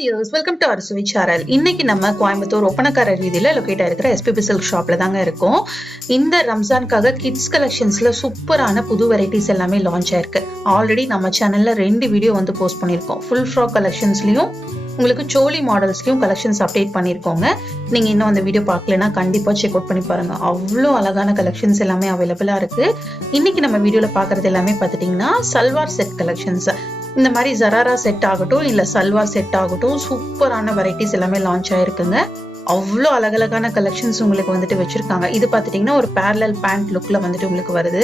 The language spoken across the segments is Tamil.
Tears, welcome to our sweet channel. இன்னைக்கு நம்ம கோயம்புத்தூர் ஒப்பனக்கார வீதியில லொகேட் ஆயிருக்கிற எஸ்பிபி சில்க் ஷாப்ல தாங்க இருக்கோம். இந்த ரம்ஜானுக்காக கிட்ஸ் கலெக்ஷன்ஸ்ல சூப்பரான புது வெரைட்டிஸ் எல்லாமே லான்ச் ஆயிருக்கு. ஆல்ரெடி நம்ம சேனல்ல 2 வீடியோ வந்து போஸ்ட் பண்ணியிருக்கோம். ஃபுல் ஃப்ராக் கலெக்ஷன்ஸ்லயும் உங்களுக்கு சோலி மாடல்ஸ்லயும் கலெக்ஷன்ஸ் அப்டேட் பண்ணியிருக்கோங்க. நீங்க இன்னும் அந்த வீடியோ பார்க்கலன்னா கண்டிப்பா செக் அவுட் பண்ணி பாருங்க. அவ்வளோ அழகான கலெக்ஷன்ஸ் எல்லாமே அவைலபிளா இருக்கு. இன்னைக்கு நம்ம வீடியோல பாக்குறது எல்லாமே பாத்துட்டீங்கன்னா சல்வார் செட் கலெக்ஷன்ஸ். இந்த மாதிரி ஜராரா செட் ஆகட்டும் இல்ல சல்வார் செட் ஆகட்டும் சூப்பரான வெரைட்டிஸ் எல்லாமே லான்ச் ஆயிருக்குங்க. அவ்வளோ அழகழகான கலெக்ஷன்ஸ் உங்களுக்கு வந்துட்டு வச்சிருக்காங்க. இது பாத்துட்டீங்கன்னா ஒரு பேரலல் பேண்ட் லுக்ல வந்துட்டு உங்களுக்கு வருது.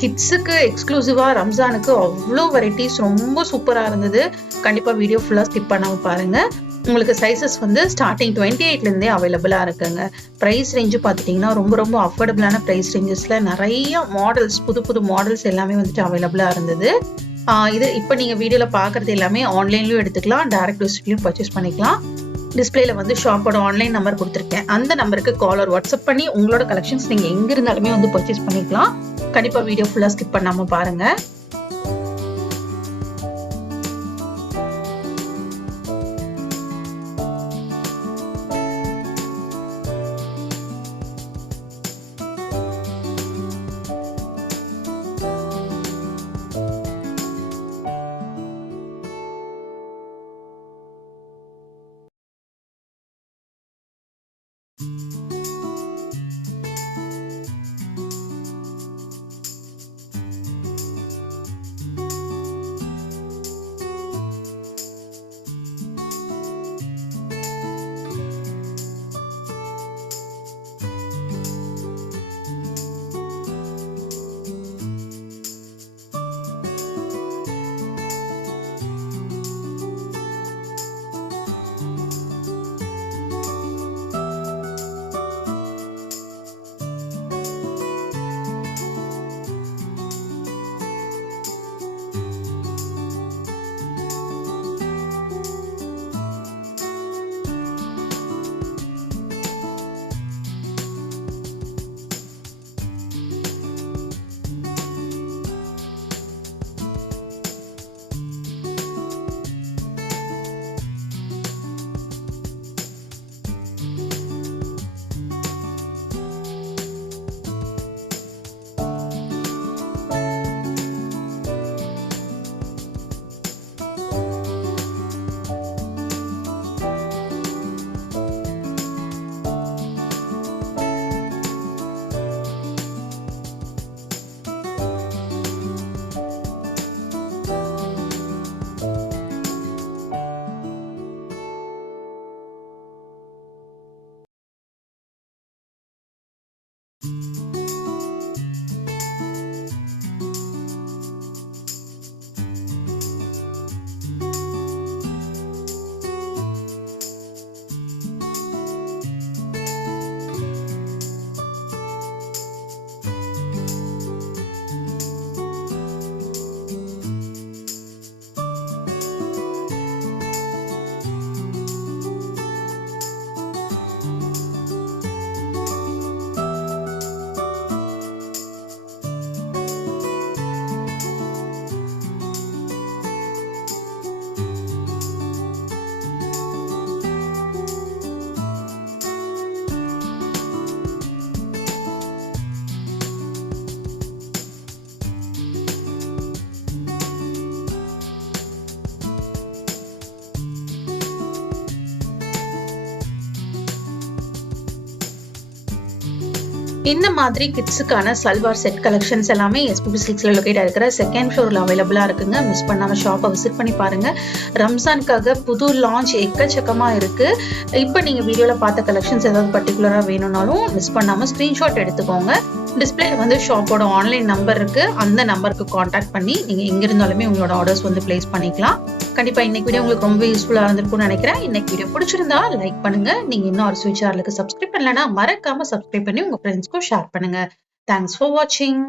கிட்ஸுக்கு எக்ஸ்க்ளூசிவா ரம்ஜானுக்கு அவ்வளோ வெரைட்டிஸ் ரொம்ப சூப்பரா இருந்தது. கண்டிப்பா வீடியோ ஃபுல்லா ஸ்கிப் பண்ணாம பாருங்க. உங்களுக்கு சைசஸ் வந்து ஸ்டார்டிங் 28ல இருந்தே அவைலபிளா இருக்குங்க. பிரைஸ் ரேஞ்சு பாத்துட்டீங்கன்னா ரொம்ப ரொம்ப அஃபோர்டபுளான பிரைஸ் ரேஞ்சஸ்ல நிறைய மாடல்ஸ் புது புது மாடல்ஸ் எல்லாமே வந்துட்டு அவைலபிளா இருந்தது. இது இப்போ நீங்க வீடியோல பாக்குறது எல்லாமே ஆன்லைன்லயும் எடுத்துக்கலாம், டைரக்ட் விசிட்லயும் பர்ச்சேஸ் பண்ணிக்கலாம். டிஸ்பிளேல வந்து ஷாப்போட ஆன்லைன் நம்பர் கொடுத்துருக்கேன். அந்த நம்பருக்கு கால் ஆர் வாட்ஸ்அப் பண்ணி உங்களோட கலெக்ஷன்ஸ் நீங்க எங்க இருந்தாலுமே வந்து பர்ச்சேஸ் பண்ணிக்கலாம். கண்டிப்பா வீடியோ ஃபுல்லா ஸ்கிப் பண்ணாம பாருங்க. இந்த மாதிரி கிட்ஸுக்கான சல்வார் செட் கலெக்ஷன்ஸ் எல்லாமே எஸ்பிபி சில்க்ஸ்ல லொகேட் ஆயிருக்கிற செகண்ட் ஃப்ளோர்ல அவைலபிளா இருக்குங்க. மிஸ் பண்ணாம ஷாப்பை விசிட் பண்ணி பாருங்க. ரம்ஜானுக்காக புது லான்ச் எக்கச்சக்கமா இருக்கு. இப்போ நீங்க வீடியோல பார்த்த கலெக்ஷன்ஸ் ஏதாவது பர்டிகுலரா வேணும்னாலும் மிஸ் பண்ணாம ஸ்கிரீன்ஷாட் எடுத்துக்கோங்க. டிஸ்பிளேல வந்து ஷாப்போட ஆன்லைன் நம்பர் இருக்கு. அந்த நம்பருக்கு கான்டாக்ட் பண்ணி நீங்க எங்க இருந்தாலுமே உங்களோட ஆர்டர்ஸ் வந்து பிளேஸ் பண்ணிக்கலாம். கண்டிப்பா இன்னைக்கு வீடியோ உங்களுக்கு ரொம்ப யூஸ்ஃபுல்லா இருந்திருக்கும்னு நினைக்கிறேன். இன்னைக்கு வீடியோ பிடிச்சிருந்தா லைக் பண்ணுங்க. நீங்க இன்னும் ஒரு ஸ்வீட் சேனலுக்கு சப்ஸ்கிரைப் பண்ணலன்னா மறக்காம சப்ஸ்கிரைப் பண்ணி உங்க ஃப்ரெண்ட்ஸ்க்கும் ஷேர் பண்ணுங்க. தேங்க்ஸ் ஃபார் வாட்சிங்.